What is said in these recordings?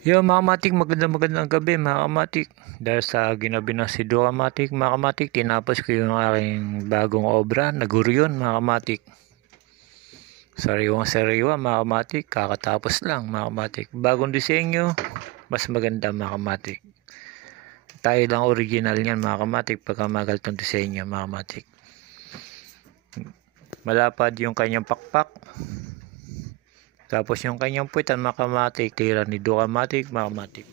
Yo mga kamatik, magandang gabi mga kamatik. Dahil sa ginabi ng si Do kamatik, mga kamatik, tinapos ko yung aking bagong obra na Guryon mga kamatik. Sariwang mga kamatik, kakatapos lang mga kamatik. Bagong disenyo, mas maganda mga kamatik. Tayo lang original niyan mga kamatik pagka magal tong disenyo mga kamatik. Malapad yung kanyang pakpak. Tapos yung kanyang puwitan mga kamatik, tira ni Do kamatik mga kamatik.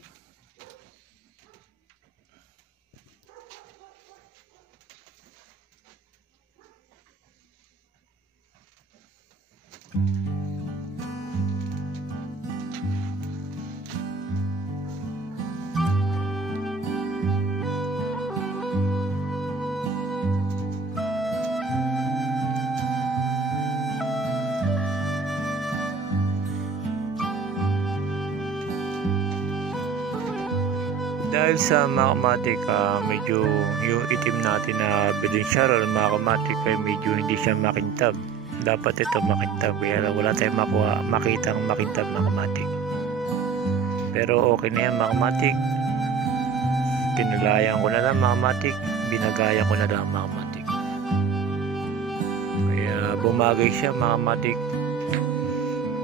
Dahil sa mga kamatik, medyo yung itim natin na Belen-Charol mga kamatik ay medyo hindi siya makintab. Dapat ito makintab, kaya wala tayong makitang makintab mga kamatik. Pero okay na yan mga kamatik. Tinulayan ko na lang mga kamatik, binagaya ko na lang mga kamatik. Kaya bumagay siya mga kamatik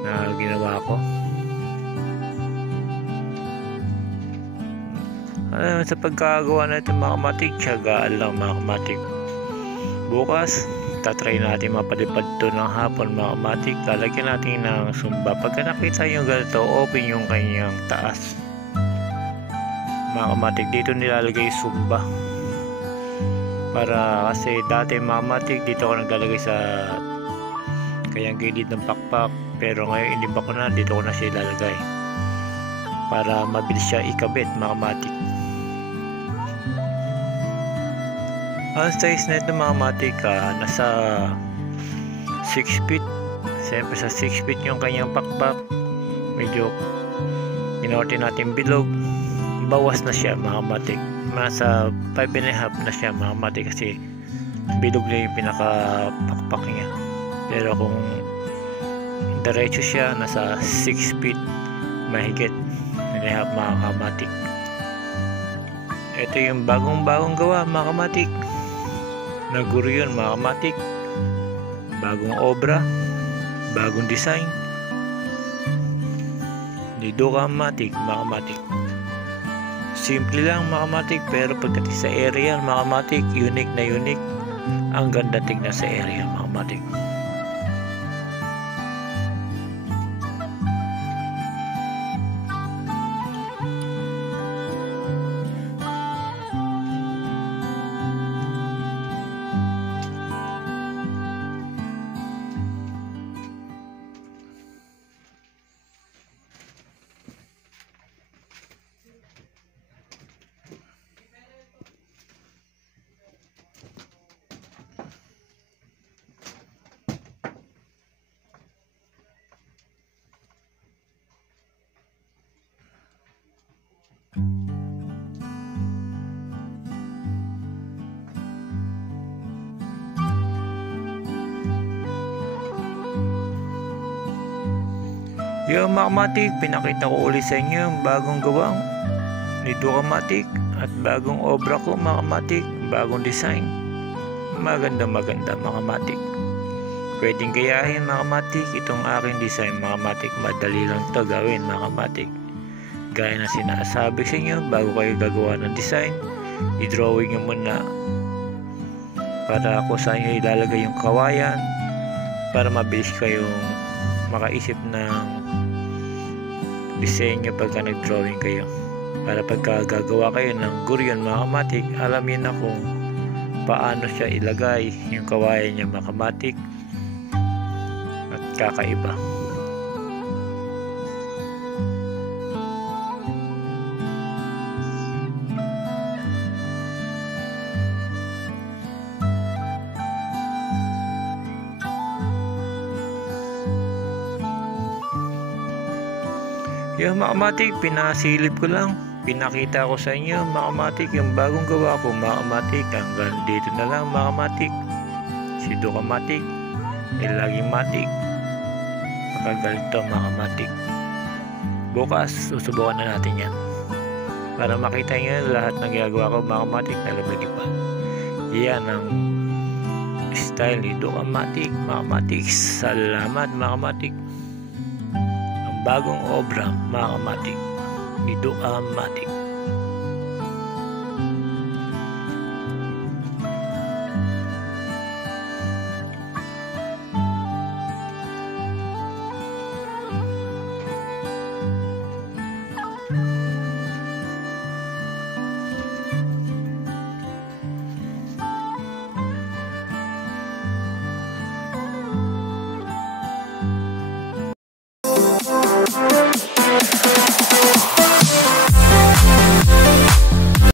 na ginawa ko. Sa pagkagawa natin mga kamatik, tiyagaan lang mga kamatik. Bukas, tatry natin mapalipad to ng hapon mga kamatik. Lalagyan natin ng sumba. Pagka nakita yung ganito, open yung kanyang taas. Mga kamatik, dito nilalagay sumba. Para kasi dati mga kamatik, dito ako naglalagay sa kanyang gilid ng pakpak. Pero ngayon iniba ko na, dito ko na siya ilalagay. Para mabilis siya ikabit mga kamatik. Ang size na ito mga kamatik, nasa 6 feet. Siyempre sa 6 feet yung kanyang pakpak. Medyo inorte natin bilog. Bawas na siya mga kamatik. Nasa 5.5 na siya mga kamatik kasi bilog na yung pinakapakpak niya. Pero kung diretso siya, nasa 6 feet mahigit. 5.5 mga kamatik. Ito yung bagong gawa mga kamatik na Guryon mga kamatik. Bagong obra, bagong design ni Do kamatik mga kamatik. Simple lang mga kamatik, pero pagdating sa area mga kamatik, unique na unique. Ang ganda tignan sa area mga kamatik. Yung mga kamatik, pinakita ko ulit sa inyo yung bagong gawang ni Do kamatik at bagong obra ko mga kamatik, bagong design. Maganda mga kamatik. Pwedeng gayahin mga kamatik itong aking design mga kamatik. Madali lang ito gawin mga kamatik. Gaya na sinasabi sa inyo, bago kayo gagawa ng design, i-drawing nyo muna para kung saan nyo ilalagay yung kawayan para mabilis kayong makaisip ng disenyo pagka nag-drawing kayo. Para pagka gagawa kayo ng Guryon mga kamatik, alam niyo na kung paano siya ilagay yung kawayan niya mga kamatik at kakaiba. Yung mga kamatik, pinasilip ko lang. Pinakita ko sa inyo mga kamatik yung bagong gawa ko mga kamatik. Hanggang dito na lang mga kamatik. Si Do kamatik, laging matik. Makagalito mga kamatik. Bukas susubukan na natin yan para makita nyo lahat ng ginagawa ko mga kamatik na lumilipad. Yan ang style ni Duka Matik mga kamatik. Salamat mga kamatik. Ang bagong obra mga kamatik ni Duka Matik.